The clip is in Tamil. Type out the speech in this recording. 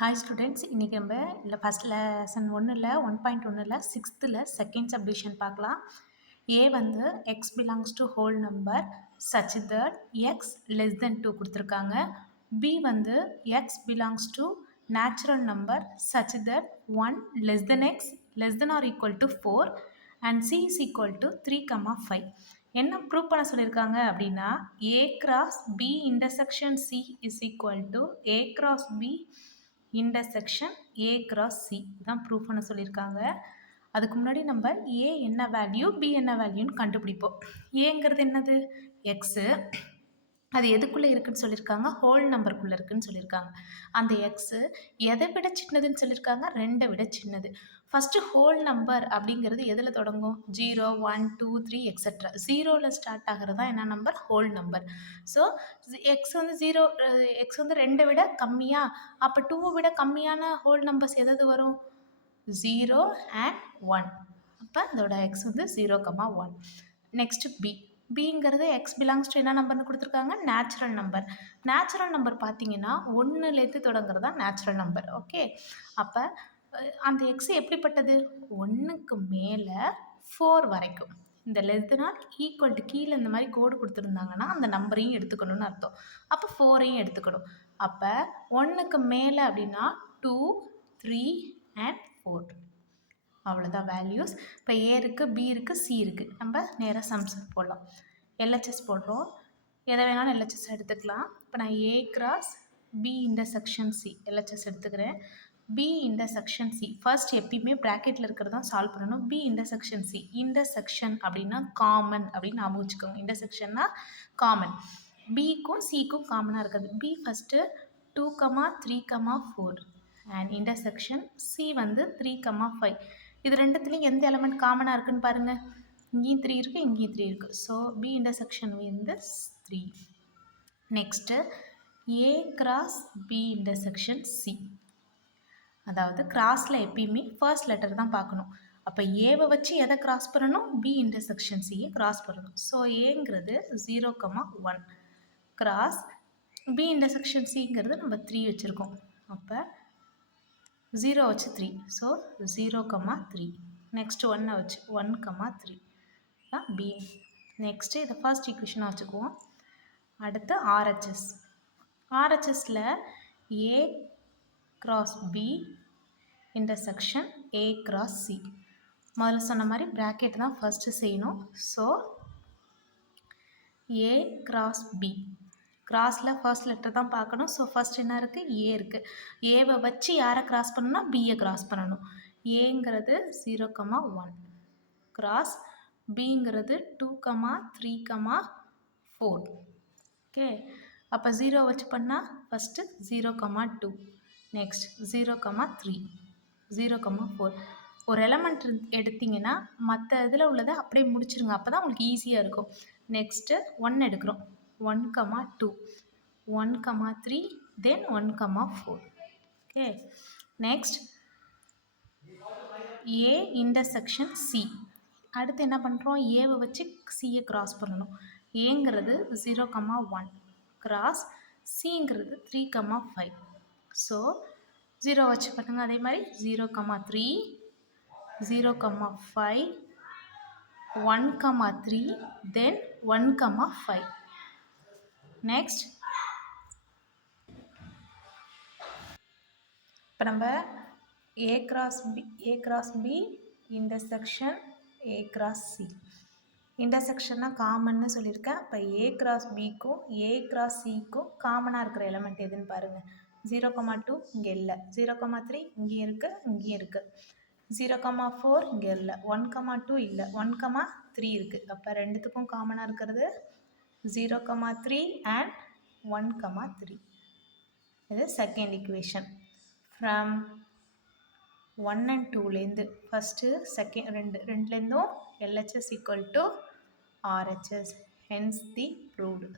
ஹாய் ஸ்டூடெண்ட்ஸ், இன்றைக்கி நம்ம இல்லை ஃபஸ்ட் லெசன் 1.1 சிக்ஸ்த்தில் செகண்ட் சப்டிவிஷன் பார்க்கலாம். ஏ வந்து X belongs to whole number such that X less than 2 கொடுத்துருக்காங்க. பி வந்து X belongs to natural number such that 1 less than X less than or equal to 4 and C is equal to 3, 5. என்ன ப்ரூவ் பண்ண சொல்லியிருக்காங்க அப்படின்னா A cross B intersection C is equal to A cross B intersection A cross C தான் ப்ரூவ் பண்ண சொல்லியிருக்காங்க. அதுக்கு முன்னாடி நம்ம ஏ என்ன வேல்யூ பி என்ன வேல்யூன்னு கண்டுபிடிப்போம். ஏங்கிறது என்னது எக்ஸு, அது எதுக்குள்ளே இருக்குதுன்னு சொல்லியிருக்காங்க, ஹோல் நம்பருக்குள்ளே இருக்குதுன்னு சொல்லியிருக்காங்க. அந்த எக்ஸு எதை விட சின்னதுன்னு சொல்லியிருக்காங்க, 2 விட சின்னது. ஃபஸ்ட்டு ஹோல் நம்பர் அப்படிங்கிறது எதில் தொடங்கும், 0, 1, 2, 3 எக்ஸட்ரா. 0ல் ஸ்டார்ட் ஆகிறது தான் என்ன number, whole number. So X வந்து 0, எக்ஸ் வந்து 2 விட கம்மியா, அப்போ 2 விட கம்மியான ஹோல் நம்பர்ஸ் எதாவது வரும், 0 and 1. அப்போ அதோட எக்ஸ் வந்து 0, 1. Next B. பிங்கிறது எக்ஸ் பிலாங்ஸ் டு என்ன நம்பர்னு கொடுத்துருக்காங்க, நேச்சுரல் நம்பர். நேச்சுரல் நம்பர் பார்த்தீங்கன்னா 1லேருந்து தொடங்குறது தான் நேச்சுரல் நம்பர். ஓகே, அப்போ அந்த எக்ஸ் எப்படிப்பட்டது, 1க்கு மேலே 4 வரைக்கும். இந்த less than or equal to கீழே இந்த மாதிரி கோடு கொடுத்துருந்தாங்கன்னா அந்த நம்பரையும் எடுத்துக்கணும்னு அர்த்தம். அப்போ 4ஐயும் எடுத்துக்கணும். அப்போ 1க்கு மேலே அப்படின்னா 2, 3 and 4. அவ்வளோதான் வேல்யூஸ். இப்போ ஏ இருக்குது, பி இருக்குது, சி இருக்குது. நம்ம நேராக சம்ஸ் போடலாம். எல்ஹெச்எஸ் போடுறோம். எதை வேணாலும் எல்ஹெச்எஸ் எடுத்துக்கலாம். இப்போ நான் A cross B intersection C LHS எடுத்துக்கிறேன். பி இன்டர்செக்ஷன் சி ஃபர்ஸ்ட் எப்பயுமே ப்ராக்கெட்டில் இருக்கிறதான் சால்வ் பண்ணணும். பி இன்டர்செக்ஷன் சி, இன்டர்செக்ஷன் அப்படின்னா காமன் அப்படின்னு ஞாபகம் வச்சுக்கோங்க. இன்டர்செக்ஷன்னா காமன். பிக்கும் சிக்கும் காமனாக இருக்குது. B first 2, 3, 4 and intersection C வந்து 3, 5. இது ரெண்டுத்துலேயும் எந்த எலமெண்ட் காமனாக இருக்குன்னு பாருங்கள். இங்கேயும் 3 இருக்குது, இங்கேயும் 3 இருக்குது. ஸோ பி இன்டர்செக்ஷன் வந்து 3. Next A cross B intersection C. அதாவது கிராஸில் எப்பயுமே ஃபர்ஸ்ட் லெட்டர் தான் பார்க்கணும். அப்போ ஏவை வச்சு எதை கிராஸ் பண்ணணும், பி இன்டர்செக்ஷன் சியை கிராஸ் பண்ணணும். ஸோ ஏங்கிறது 0, 1 கிராஸ் பி இன்டர்செக்ஷன் சிங்கிறது நம்ம 3 வச்சுருக்கோம். அப்போ 0 வச்சு 3, ஸோ 0, 3. நெக்ஸ்ட் 1 வச்சு 1, 3 தான் பி. நெக்ஸ்ட்டு இதை ஃபர்ஸ்ட் ஈக்குவேஷனாக வச்சுக்குவோம். அடுத்து ஆர்ஹெச்எஸ். ஆர்ஹெச்எஸில் A cross B intersection A cross C. முதல்ல சொன்ன மாதிரி ப்ராக்கெட் தான் ஃபஸ்ட்டு செய்யணும். ஸோ ஏ கிராஸ் பி, கிராஸில் ஃபர்ஸ்ட் லெட்டர் தான் பார்க்கணும். ஸோ ஃபர்ஸ்ட் என்ன இருக்குது, ஏ இருக்குது. ஏவை வச்சு யாரை கிராஸ் பண்ணணும்னா பியை கிராஸ் பண்ணணும். ஏங்கிறது 0, 1 கிராஸ் பிங்கிறது 2, 3, 4. ஓகே, அப்போ 0 வச்சு பண்ணால் ஃபஸ்ட்டு 0, 2 நெக்ஸ்ட் 0, 3 0, 4. ஒரு எலமெண்ட் எடுத்திங்கன்னா மற்ற இதில் உள்ளதை அப்படியே முடிச்சிருங்க, அப்போ தான் உங்களுக்கு ஈஸியாக இருக்கும். நெக்ஸ்ட்டு 1 எடுக்கிறோம். 1, 2 1, 3 தென் 1, 4. Okay, next A intersection C. அடுத்து என்ன பண்ணுறோம், ஏவை வச்சு சியை கிராஸ் பண்ணணும். ஏங்கிறது 0, 1 கிராஸ் சிங்கிறது 3, 5. ஸோ 0 வச்சு பண்ணுங்க. அதே மாதிரி 0, 3 0, 5 1, 3 தென் 1, 5. நெக்ஸ்ட் இப்போ நம்ம A cross B intersection A cross C. இன்டர்செக்ஷன்னா காமன்னு சொல்லியிருக்கேன். இப்போ ஏ கிராஸ் பிக்கும் ஏ கிராஸ் சிக்கும் காமனாக இருக்கிற எலமெண்ட் எதுன்னு பாருங்கள். 0, 2 இங்கே இல்லை, 0, 3 இங்கேயும் இருக்குது, இங்கேயும் இருக்குது. 0, 4 இங்கே இல்லை, 1, 2 இல்லை, 1, 3 இருக்குது. அப்போ ரெண்டுத்துக்கும் காமனாக இருக்கிறது 0, 3 அண்ட் 1, 3. இது செகண்ட் ஈக்குவேஷன். ஃப்ரம் 1 and 2லேருந்து ஃபஸ்ட்டு செகண்ட் ரெண்டுலேருந்தும் LHS equal to RHS, hence the proved.